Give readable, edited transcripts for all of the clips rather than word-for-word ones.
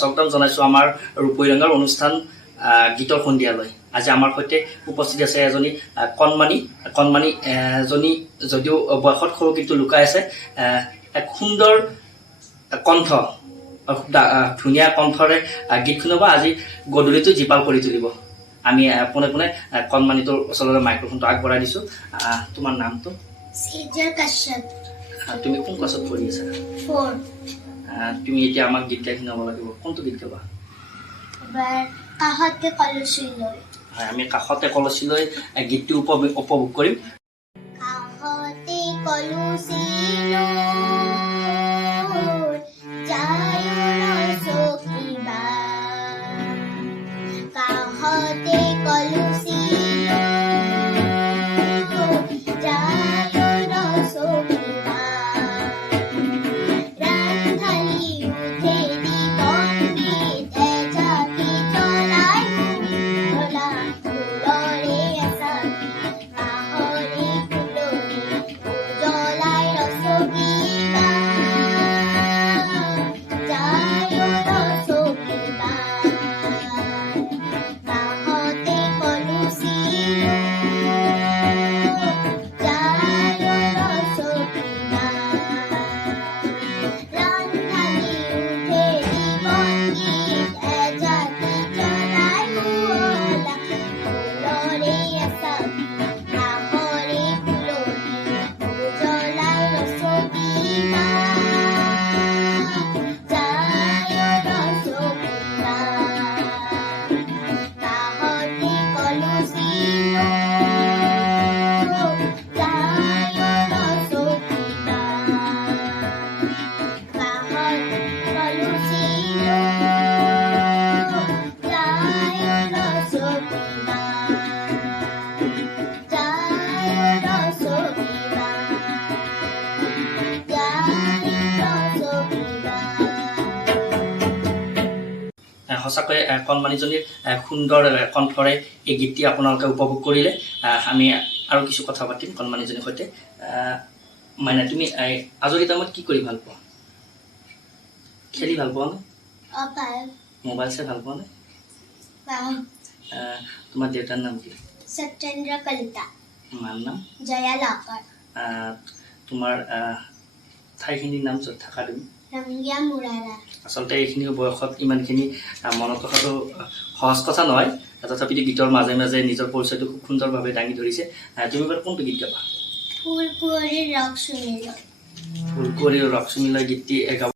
স্বাগতম জনাইছোঁ আমাৰ ৰূপৈৰঙাৰ অনুষ্ঠান গীতৰ সন্ধিয়ালৈ। আজি আমাৰ সৈতে উপস্থিত আছে এজনী কণমানি এজনী যদিও বয়সত সৰু কিন্তু লুকাই আছে এক সুন্দৰ কণ্ঠ, ধুনীয়া কণ্ঠৰে গীত শুনাব। আজি গধূলিটো জীপাল কৰি তুলিব। আমি পোনে পোনে কণমানিটোৰ ওচৰলৈ মাইক্ৰফোনটো আগবঢ়াই দিছোঁ। তোমাৰ নামটো? তুমি কোন ক্লাছত পঢ়ি আছা? 4. তুমি এতিয়া আমাক গীত গাই শুনাব লাগিব। কোনটো গীত গাবা? কাষতে কলচী লৈ। হয়, আমি কাষতে কলচী লৈ গীতটো উপভোগ কৰিম। কাষতে কলচী লৈ যায় ৰসকিবা, কাষতে কলচী লৈ যায় ৰসকিবা, ৰান্ধালি উঠে দিগম্বিত এজাকি জ্বলাই জ্বলা ফুলৰে এচাকি, কাষৰে ফুলনি উজ্বলাই ৰসকিবা, যায় ৰসকিবা, কাষতে কলচী যায় ৰসকিবা, ৰান্ধালি উঠে দিগম্বিত এজাকি জ্বলাই শুৱলা ফুলৰে এচাকি, কাষৰে ফুলনি উজ্বলাই ৰসকিবা, যায় ৰসকিবা, কাষতে কলচী লৈ যায় ৰসকিবা, কাষতে কলচী লৈ যায় ৰসকিবা, যায় ৰসকিবা, যায় ৰসকিবা। সঁচাকৈ কণমানিজনীৰ সুন্দৰ কণ্ঠৰে এই গীতটি আপোনালোকে উপভোগ কৰিলে। আমি আৰু কিছু কথা পাতিম কণমানিজনীৰ সৈতে। মানে তুমি আজৰি টাইমত কি কৰি ভাল পোৱা? খেলি ভাল পোৱা নে? মোবাইল চাই ভাল পোৱা নে? তোমাৰ দেউতাৰ নাম কি? সত্যেন্দ্ৰ কলিতা। মাৰ নাম? জয়া লকৰ। তোমাৰ ঠাইখিনিৰ নাম য'ত থাকা তুমি? ৰঙীয়া মুৰাৰা। আচলতে এইখিনি বয়সত ইমানখিনি মনত ৰখাটো সহজ কথা নহয়, তথাপিতো গীতৰ মাজে মাজে নিজৰ পৰিচয়টো খুব সুন্দৰভাৱে দাঙি ধৰিছে। তুমি বাৰু কোনটো গীত গাবা? ফুল কুঁৱৰীৰ ৰস শুনি লৈ। ফুল কুঁৱৰীৰ ৰস শুনি লৈ গীতটি গাব।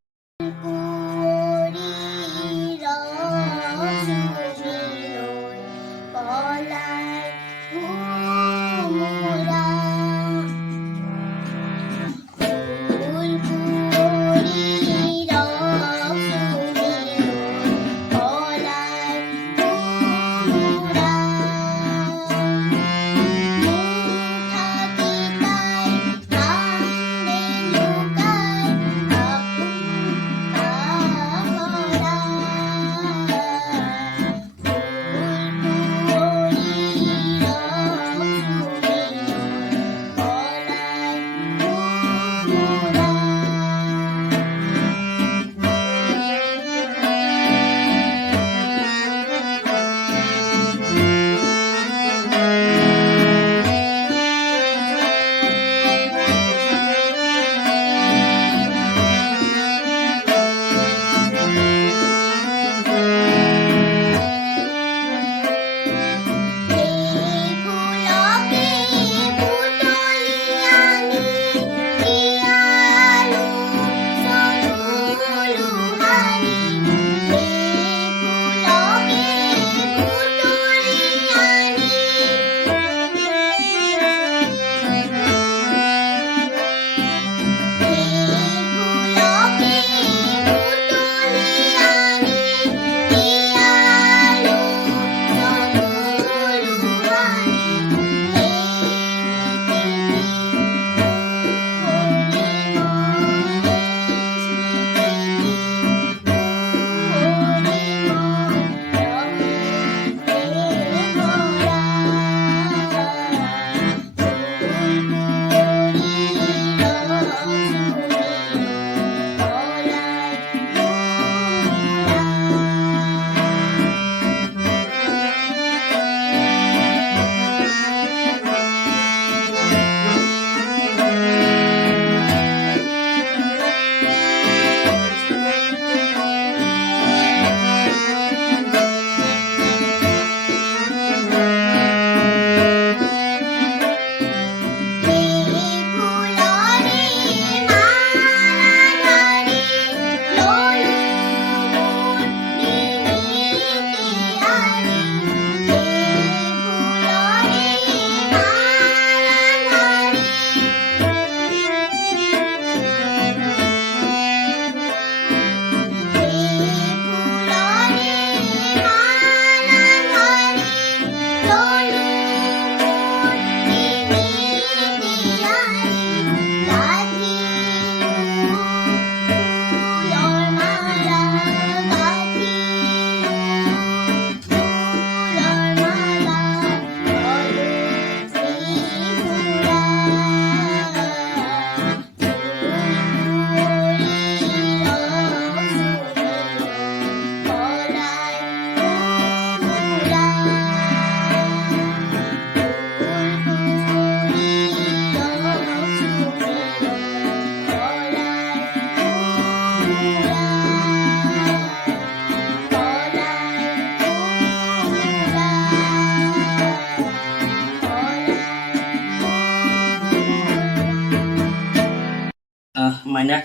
মাইনা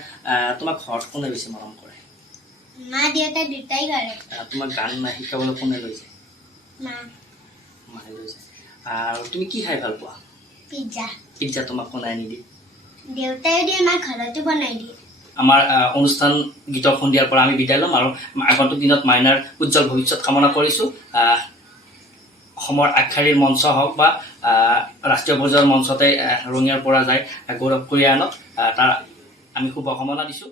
তোমাক ঘৰত কোনে বেছি মৰম কৰে মা দেউতা দুটাই কৰে তোমাক গান শিকাবলৈ কোনে লৈছে মা মায়ে লৈছে আৰু তুমি কি খাই ভাল পোৱা পিজ্জা পিজ্জা তোমাক কোনে আনি দিয়ে দেউতাই দিয়ে মা ঘৰতো বনাই দিয়ে আমাৰ অনুষ্ঠান গীতৰ সন্ধিয়াৰ পৰা আমি বিদায় ল'ম আৰু আগন্তুক দিনত মাইনাৰ উজ্জ্বল ভৱিষ্যত কামনা কৰিছোঁ অসমৰ আগশাৰীৰ মঞ্চ হওক বা ৰাষ্ট্ৰীয় পৰ্যায়ৰ মঞ্চতে ৰঙিয়াৰ পৰা যায় গৌৰৱ কৰি আনক তাৰ আমি শুভকামনা দিছোঁ